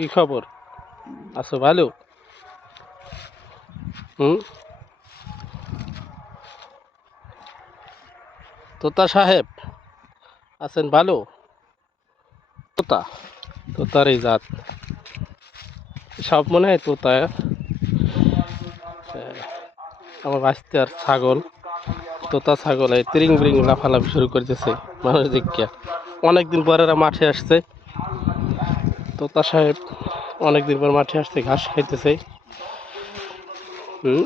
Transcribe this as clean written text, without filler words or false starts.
কি খবর? আছো ভালো? হুম। তোতা সাহেব আছেন ভালো? তোতা, তোতার এই জাত সব মনে হয় তোতা। আমার বাঁচতে আর ছাগল, তোতা ছাগল এই তিরিং বিরিং লাফালাফি শুরু করতেছে মানুষ দেখিয়া। অনেকদিন পর এরা মাঠে আসছে। তোতা সাহেব অনেকদিন পর মাঠে আসছে, ঘাস খাইতেছে। হুম।